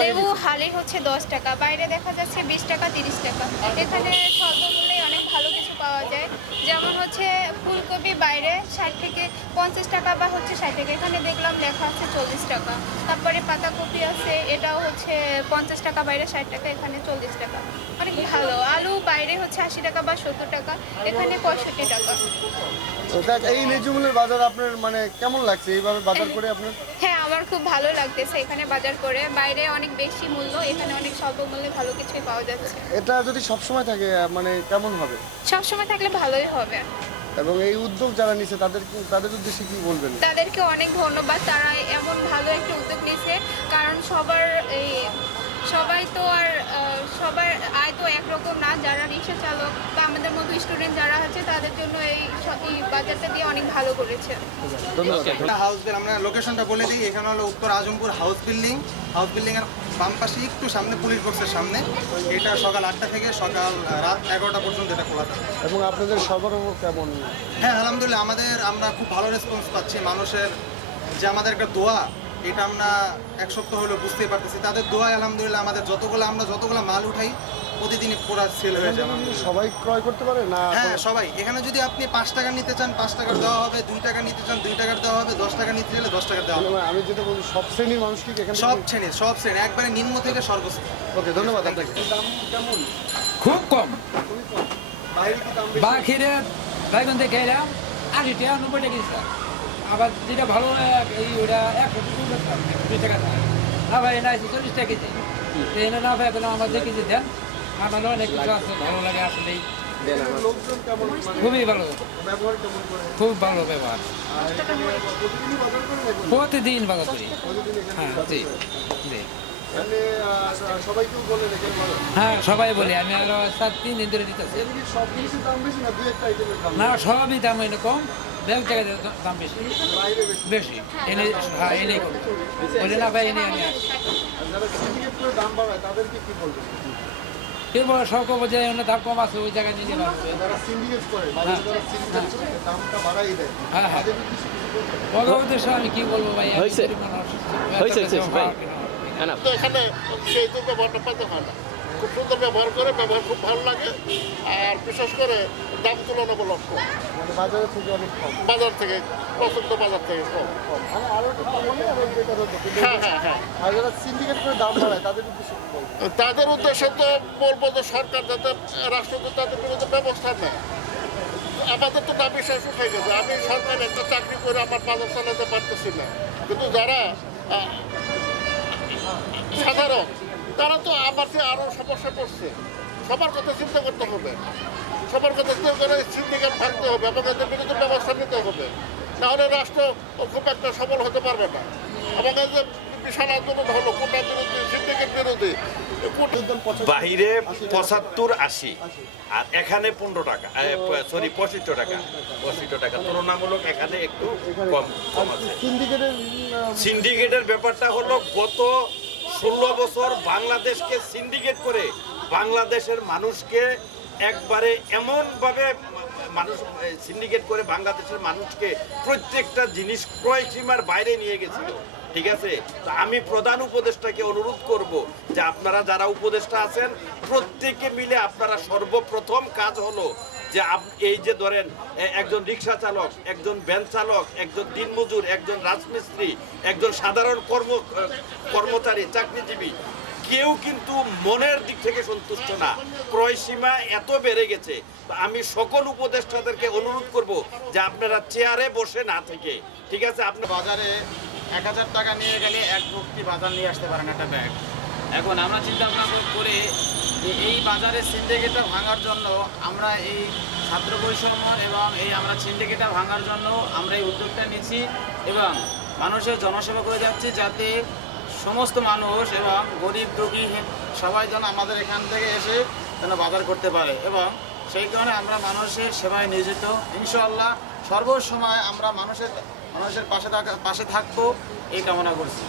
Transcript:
লেবু হালি হচ্ছে দশ টাকা, বাইরে দেখা যাচ্ছে বিশ টাকা, তিরিশ টাকা। এখানে স্বল্পমূল্যে অনেক ভালো কিছু পাওয়া যায়। যেমন হচ্ছে ফুলকপি বাইরে ষাট থেকে পঞ্চাশ টাকা বা হচ্ছে ষাট টাকা। এখানে দেখলাম লেখা আছে চল্লিশ টাকা। তারপরে পাতাকপি আছে, এটাও হচ্ছে পঞ্চাশ টাকা, বাইরে ষাট টাকা, এখানে চল্লিশ টাকা অনেক ভালো আলু বাইরে হচ্ছে আশি টাকা বা সত্তর টাকা এখানে পঁয়ষট্টি টাকা। এই লিচুগুলোর বাজার আপনার মানে কেমন লাগছে? এইভাবে বাজার করে আপনার? হ্যাঁ আমার খুব ভালো লাগতেছে এখানে বাজার করে। বাইরে অনেক বেশি মূল্য এখানে অনেক স্বল্প মূল্যে ভালো কিছুই পাওয়া যাচ্ছে। এটা যদি সবসময় থাকে মানে কেমন হবে? সবসময় থাকলে ভালোই হবে। এবং এই উদ্যোগ যারা নিছে তাদের তাদের উদ্দেশ্যে কি বলবেন? তাদেরকে অনেক ধন্যবাদ তারা এমন ভালো একটা উদ্যোগ নিয়েছে কারণ সবার এই সবাই তো আর সবার আয় তো একরকম না যারা রিক্সা চালক বা আমাদের মতো স্টুডেন্ট যারা আছে তাদের জন্য এই এই বাজারটা দিয়ে অনেক ভালো করেছে। হাউস বিল আমরা লোকেশনটা বলে দিই এখানে হলো উত্তর Azampur house building house building এর বাম পাশে একটু সামনে পুলিশ বক্সের সামনে। এটা সকাল আটটা থেকে সকাল রাত এগারোটা পর্যন্ত এটা খোলা থাকে। এবং আপনাদের সরবরাহ কেমন? হ্যাঁ আলহামদুলিল্লাহ আমাদের আমরা খুব ভালো রেসপন্স পাচ্ছি। মানুষের যে আমাদের একটা দোয়া এটা আমরা এক সপ্তাহ হলো বুঝতেই পারতেছি। তাদের দোয়া আলহামদুলিল্লাহ আমাদের যতগুলো আমরা যতগুলো মাল উঠাই প্রতিদিনই পুরো সেল হয়ে যায় সবাই ক্রয় করতে পারে না হ্যাঁ সবাই। এখানে যদি আপনি পাঁচ টাকা নিতে চান পাঁচ টাকার দেওয়া হবে দুই টাকা নিতে চান দুই টাকার দেওয়া হবে দশ টাকা নিতে চাইলে দশ টাকার দেওয়া হবে। মানে আমি যেটা বলছি সব শ্রেণির মানুষ কি এখানে? সব শ্রেণির সব শ্রেণি একবারে নিম্ন থেকে সর্বোচ্চ ওকে ধন্যবাদ আপনাকে। দাম কেমন? খুব কম। বাইরে কি দাম বেশি? বাকিরে বাইগন থেকে এলাম আশি টাকা নব্বই টাকা আবার যেটা ভালো এই ওটা একশো দুই টাকা দাম। না ভাই না আছে চল্লিশ টাকা কেজি। এনে না ভাই এখন আমার দেখেছি কেজি দেন। আমার অনেক কিছু আছে। ভালো লাগে আসলেই এখানে লোকজন কেমন খুবই ভালো। খুব ভালো ব্যবহার। আর বাজার করে প্রতিদিন বাজার করি। হ্যাঁ জি জি। হ্যাঁ সবাই বলি আমি আরও সাত তিন দিন ধরে দিতেছি দাম না? না সবই দাম এনে কম ব্যাগ জায়গায় দাম বেশি। বেশি। বেশি এনে হ্যাঁ এনে বলে না ভাই এনে আমি আসি আর যারা সিন্ডিকেট করে দাম বাড়ায় তাদেরকে কি বলবেন? এরপর সব কব যে অন্য দাম কম আছে ওই জায়গায় নিয়ে পারবে যারা সিন্ডিকেট করে বাজারে যারা সিন্ডিকেট করে দামটা বাড়াই দেয়। হ্যাঁ, হ্যাঁ। বলবেন? ভগবতের আমি কি বলব ভাই। হয়েছে, হয়েছে, ভাই। হ্যাঁ, তো এখানে সেই পেতে হয় না। খুব সুন্দর ব্যবহার করে ব্যবহার খুব ভালো লাগে আর বিশেষ করে দাম তুলনামূলক মানে থেকে অনেক কম। বাজার থেকে প্রচণ্ড বাজার থেকে কম। মানে হ্যাঁ হ্যাঁ হ্যাঁ। যারা সিন্ডিকেট করে দাম বাড়ায় তাদের উদ্দেশ্যে তো বলব যে সরকার যাতে রাষ্ট্র তো তাদের বিরুদ্ধে ব্যবস্থা নেয়। আমাদের তো দাবি শেষ উঠে গেছে। আমি সরকারি একটা চাকরি করে আমার বাজার চালাতে পারতেছি না। কিন্তু যারা সাধারণ। তারা তো আমার চেয়ে আরও সমস্যা পড়ছে সবার কথা চিন্তা করতে হবে। সবার কথা চিন্তা করে সিন্ডিকেট ভাঙতে হবে? এবং এদের বিরুদ্ধে ব্যবস্থা নিতে হবে। নাহলে রাষ্ট্র খুব একটা সবল হতে পারবে না। এবং এই যে বিশাল আন্দোলন হলো কোটা বিরোধী সিন্ডিকেট বিরোধী বাহিরে পঁচাত্তর আশি আর এখানে পনেরো টাকা সরি পঁচিশশো টাকা পঁচিশশো টাকা। তুলনামূলক এখানে একটু কম কম আছে। সিন্ডিকেটের সিন্ডিকেটের ব্যাপারটা হলো গত ষোলো বছর বাংলাদেশকে সিন্ডিকেট করে বাংলাদেশের মানুষকে একবারে এমনভাবে মানুষ সিন্ডিকেট করে বাংলাদেশের মানুষকে প্রত্যেকটা জিনিস ক্রয় সীমার বাইরে নিয়ে গেছিল। ঠিক আছে? তো আমি প্রধান উপদেষ্টাকে অনুরোধ করব যে আপনারা যারা উপদেষ্টা আছেন, প্রত্যেকে মিলে আপনারা সর্বপ্রথম কাজ হলো যে এই যে ধরেন একজন রিক্সা চালক একজন ভ্যান চালক একজন দিনমজুর একজন রাজমিস্ত্রি একজন সাধারণ কর্ম কর্মচারী চাকরিজীবী কেউ কিন্তু মনের দিক থেকে সন্তুষ্ট না। ক্রয় সীমা এত বেড়ে গেছে। তো আমি সকল উপদেষ্টাদেরকে অনুরোধ করব যে আপনারা চেয়ারে বসে না থেকে। ঠিক আছে? আপনার বাজারে এক হাজার টাকা নিয়ে গেলে এক ভক্তি বাজার নিয়ে আসতে পারেন একটা ব্যাগ। এখন আমরা চিন্তা ভাবনা করে যে এই বাজারের সিন্ডিকেটটা ভাঙার জন্য আমরা এই ছাত্র বৈষম্য এবং এই আমরা সিন্ডিকেটটা ভাঙার জন্য আমরা এই উদ্যোগটা নিচ্ছি এবং মানুষের জনসেবা করে যাচ্ছি যাতে সমস্ত মানুষ এবং গরিব, দুঃখী সবাই যেন আমাদের এখান থেকে এসে যেন বাজার করতে পারে এবং সেই কারণে আমরা মানুষের সেবায় নিয়োজিত। ইনশাআল্লাহ সর্বসময় আমরা মানুষের মানুষের পাশে থাকা, পাশে থাকব এই কামনা করছি।